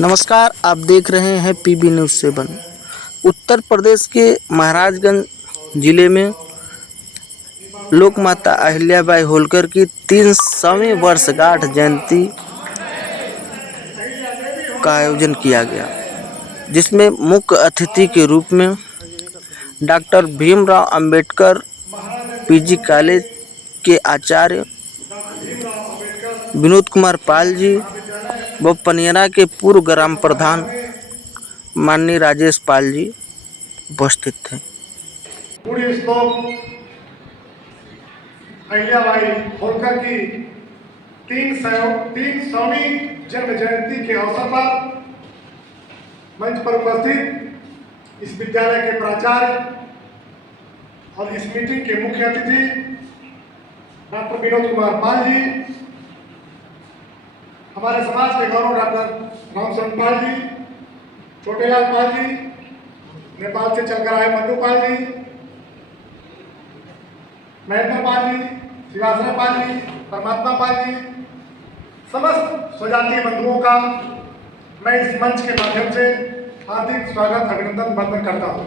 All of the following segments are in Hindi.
नमस्कार, आप देख रहे हैं पीबी न्यूज़ 7। उत्तर प्रदेश के महाराजगंज जिले में लोक माता अहिल्याबाई होलकर की 300वीं वर्षगांठ जयंती का आयोजन किया गया, जिसमें मुख्य अतिथि के रूप में doctor Bhimrao Ambedkar PG college के आचार्य विनोद कुमार पाल जी व पनियरा के पूर्व ग्राम प्रधान माननीय राजेश पाल जी उपस्थित थे। पूरी श्लोक अहिल्याबाई होलकर की 300वीं जन्म जयंती के अवसर पर मंच पर उपस्थित इस विद्यालय के प्राचार्य और इस मीटिंग के मुख्य अतिथि डॉक्टर विनोद कुमार पाल जी, हमारे समाज के गौरव डॉक्टर रामचंद्र पाल जी, छोटेलाल पाल जी, नेपाल से चलकर आए मधु पाल जी, महेंद्र पाल जी, शिवाश्रय पाल जी, परमात्मा पाल जी, समस्त स्वजातीय बंधुओं का मैं इस मंच के माध्यम से हार्दिक स्वागत अभिनंदन वंदन करता हूँ।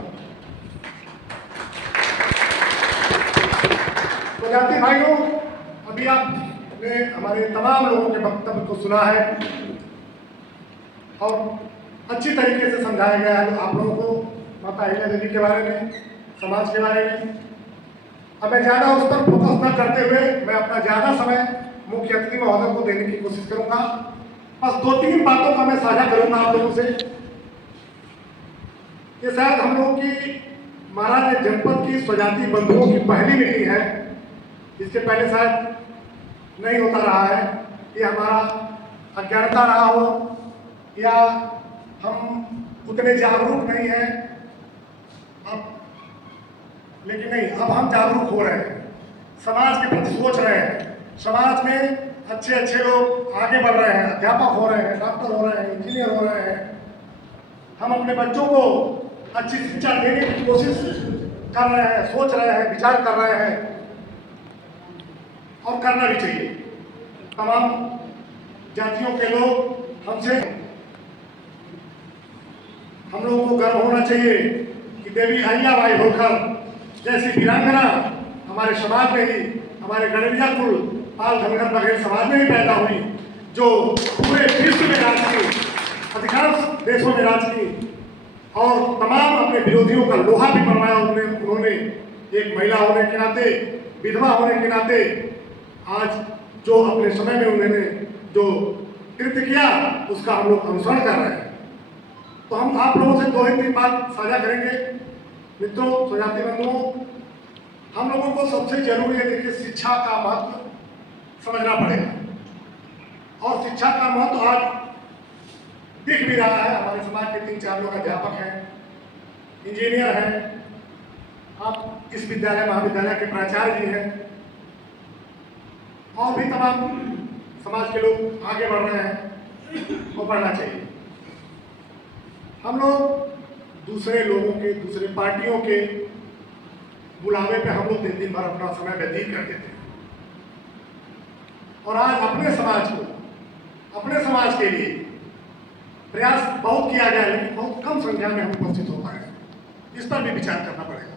स्वजातीय भाइयों, अभी आपने हमारे तमाम लोगों के वक्तव्य को सुना है और अच्छी तरीके से समझाया गया है आप लोगों को माता अहिल्या देवी के बारे में, समाज के बारे में। अब मैं ज़्यादा उस पर फोकस न करते हुए मैं अपना ज़्यादा समय मुख्य अतिथि महोदय को देने की कोशिश करूंगा। बस 2-3 बातों का मैं साझा करूंगा आप लोगों से। ये शायद हम लोगों की महाराज जनपद की स्वजाति बंधुओं की पहली मीटिंग है। इसके पहले शायद नहीं होता रहा है। ये हमारा अज्ञानता रहा हो या हम उतने जागरूक नहीं हैं। अब लेकिन नहीं, अब हम जागरूक हो रहे हैं, समाज के प्रति सोच रहे हैं। समाज में अच्छे लोग आगे बढ़ रहे हैं, अध्यापक हो रहे हैं, डॉक्टर हो रहे हैं, इंजीनियर हो रहे हैं। हम अपने बच्चों को अच्छी शिक्षा देने की कोशिश कर रहे हैं, सोच रहे हैं, विचार कर रहे हैं और करना भी चाहिए। तमाम जातियों के लोग हमसे, हम लोगों को गर्व होना चाहिए कि देवी अहिल्याबाई होलकर जैसी वीरांगना हमारे समाज में ही, हमारे गणरिया कुल पाल धनगर बघेल समाज में ही पैदा हुई, जो पूरे विश्व में राज की, अधिकांश देशों में राज की और तमाम अपने विरोधियों का लोहा भी बनवाया उन्होंने। एक महिला होने के नाते, विधवा होने के नाते आज जो अपने समय में उन्होंने जो कृत्य किया उसका हम लोग अनुसरण कर रहे हैं। तो हम आप लोगों से 2-3 बात साझा करेंगे। मित्रों, स्वजाति बंधुओं, हम लोगों को सबसे जरूरी है, देखिए, शिक्षा का महत्व समझना पड़ेगा और शिक्षा का महत्व आज दिख भी रहा है। हमारे समाज के 3-4 लोग अध्यापक हैं, इंजीनियर हैं, आप इस विद्यालय महाविद्यालय के प्राचार्य जी हैं और भी तमाम समाज के लोग आगे बढ़ रहे हैं और बढ़ना चाहिए। हम लोग दूसरे लोगों के, दूसरे पार्टियों के बुलावे पे हम लोग दिन भर अपना समय व्यतीत करते थे और आज अपने समाज के लिए प्रयास बहुत किया गया, लेकिन बहुत कम संख्या में हम उपस्थित हो पाए। इस पर भी विचार करना पड़ेगा।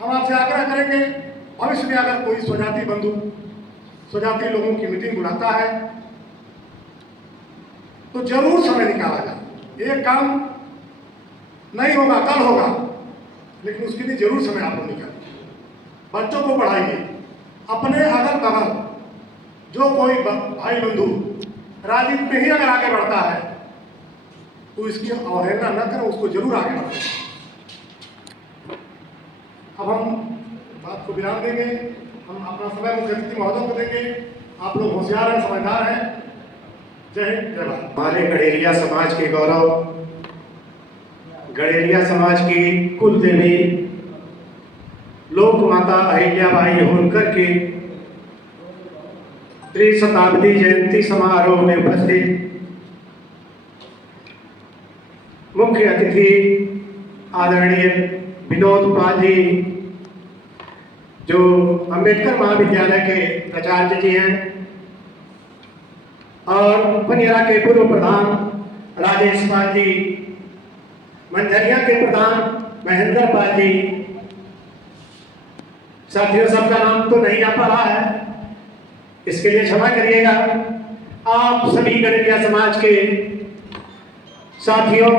हम आपसे आग्रह करेंगे, भविष्य में अगर कोई स्वजाति बंधु स्वजाति लोगों की मीटिंग बुलाता है तो जरूर समय निकाला जाए। एक काम नहीं होगा, कल होगा, लेकिन उसके लिए जरूर समय आप लोग निकालिए। बच्चों को पढ़ाइए। अपने अगल बगल जो कोई भाई बंधु राजनीति में ही अगर आगे बढ़ता है तो इसकी अवहेलना न करें, उसको जरूर आगे बढ़ाएं। अब हम बात को विराम देंगे। हम अपना समय मुख्य अतिथि महोदय को देंगे। आप लोग होशियार हैं, समझदार हैं। जय हिंद, जय भारत। हमारे गडेरिया समाज के गौरव, गडेरिया समाज की कुल देवी लोक माता अहिल्याबाई होलकर की 300वीं जयंती समारोह में उपस्थित मुख्य अतिथि आदरणीय विनोद पाल जी, जो अंबेडकर महाविद्यालय के प्राचार्य जी हैं, और पनियरा के पूर्व प्रधान राजेश पाल जी, मंझरिया के प्रधान महेंद्र पाल जी। साथियों, सबका नाम तो नहीं आ पा रहा है, इसके लिए क्षमा करिएगा। आप सभी गणेरिया समाज के साथियों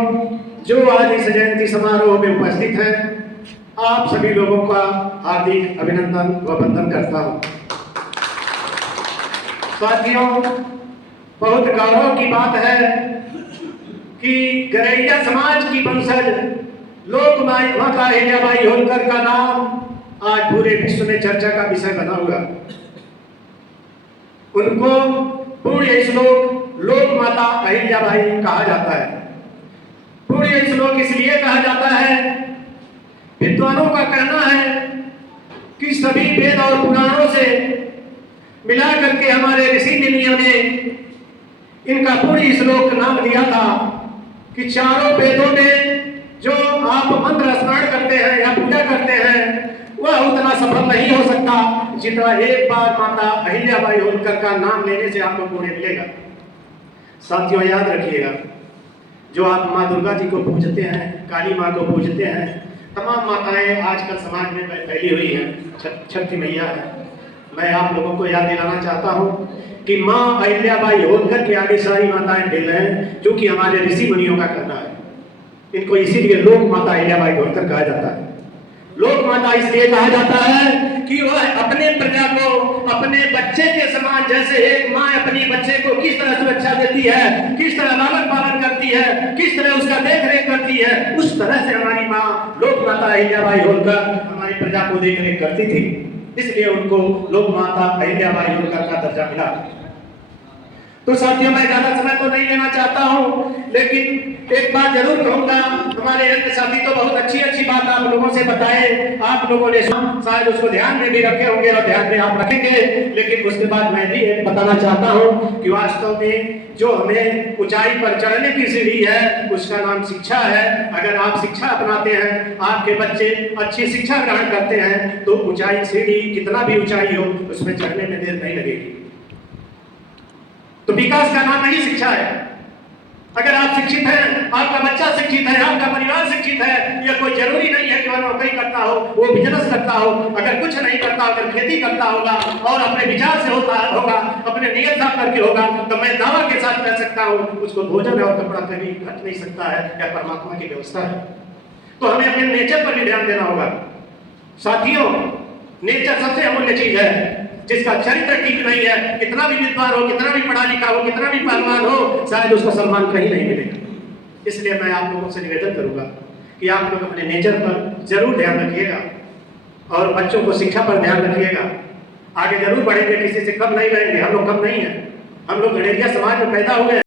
जो आज इस जयंती समारोह में उपस्थित हैं, आप सभी लोगों का हार्दिक अभिनंदन व वंदन करता हूं। साथियों, बहुत गौरव की बात है कि गणेरिया समाज की वंशज लोक माता अहिल्याबाई होलकर का नाम आज पूरे विश्व में चर्चा का विषय बना हुआ। उनको पूर्ण श्लोक लोक माता अहिल्याबाई कहा जाता है। पूर्ण श्लोक इसलिए कहा जाता है, विद्वानों का कहना है कि सभी वेद और पुराणों से मिला करके हमारे ऋषि मुनियों ने इनका पूर्ण श्लोक नाम दिया था कि चारों वेदों में जो आप मंत्र स्मरण करते हैं या पूजा करते हैं वह उतना सफल नहीं हो सकता जितना एक बार माता अहिल्याबाई होलकर का नाम लेने से आपको पुण्य मिलेगा। साथियों, याद रखिएगा, जो आप माँ दुर्गा जी को पूजते हैं, काली माँ को पूजते हैं, तमाम माताएं आजकल समाज में फैली हुई हैं, शक्ति मैया है। मैं आप लोगों को याद दिलाना चाहता हूं कि माँ अहिल्याबाई होलकर के आगे सारी माताएं ढिल हैं, जो कि हमारे ऋषि मुनियों का कहना है। इनको इसीलिए लोक माता अहिल्याबाई होलकर कहा जाता है। लोक माता इसलिए कहा जाता है कि वह अपने प्रजा को अपने बच्चे के समान, जैसे एक माँ अपनी बच्चे को किस तरह सुरक्षा देती है, किस तरह लालन पालन करती है, किस तरह उसका देख रेख करती है, उस तरह से हमारी माँ लोक माता अहिल्याबाई होलकर हमारी प्रजा को देख रेख करती थी। इसलिए उनको लोक माता अहिल्याबाई होलकर का दर्जा मिला। तो साथियों, मैं ज्यादा समय तो नहीं लेना चाहता हूं, लेकिन एक बात जरूर कहूंगा, हमारे अन्य साथी तो बहुत अच्छी अच्छी बात आप लोगों से बताए, आप लोगों ने शायद उसको ध्यान में भी रखे होंगे और ध्यान में आप रखेंगे। लेकिन उसके बाद मैं भी बताना चाहता हूं कि वास्तव में जो हमें ऊंचाई पर चढ़ने की सीढ़ी है उसका नाम शिक्षा है। अगर आप शिक्षा अपनाते हैं, आपके बच्चे अच्छी शिक्षा ग्रहण करते हैं, तो ऊंचाई सीढ़ी कितना भी ऊंचाई हो उसमें चढ़ने में देर नहीं लगेगी। तो विकास का नाम नहीं शिक्षा है। अगर आप शिक्षित हैं, आपका बच्चा शिक्षित है, आपका परिवार शिक्षित है, यह कोई जरूरी नहीं है कि वह नौकरी करता हो, वो बिजनेस करता हो। अगर कुछ नहीं करता, अगर खेती करता होगा और अपने विचार से होगा, अपने नियत साफ करके होगा, तो मैं दावा के साथ कह सकता हूँ उसको भोजन और कपड़ा कभी घट नहीं सकता है, यह परमात्मा की व्यवस्था है। तो हमें अपने नेचर पर भी ध्यान देना होगा। साथियों, नेचर सबसे अमूल्य चीज है। जिसका चरित्र ठीक नहीं है, कितना भी विद्वान हो, कितना भी पढ़ा लिखा हो, कितना भी पहलवान हो, शायद उसको सम्मान कहीं नहीं मिलेगा। इसलिए मैं आप लोगों से निवेदन करूंगा कि आप लोग अपने नेचर पर जरूर ध्यान रखिएगा और बच्चों को शिक्षा पर ध्यान रखिएगा। आगे जरूर बढ़ेंगे, किसी से कम नहीं रहेंगे। हम लोग कम नहीं है, हम लोग गणेरिया समाज में पैदा हुए।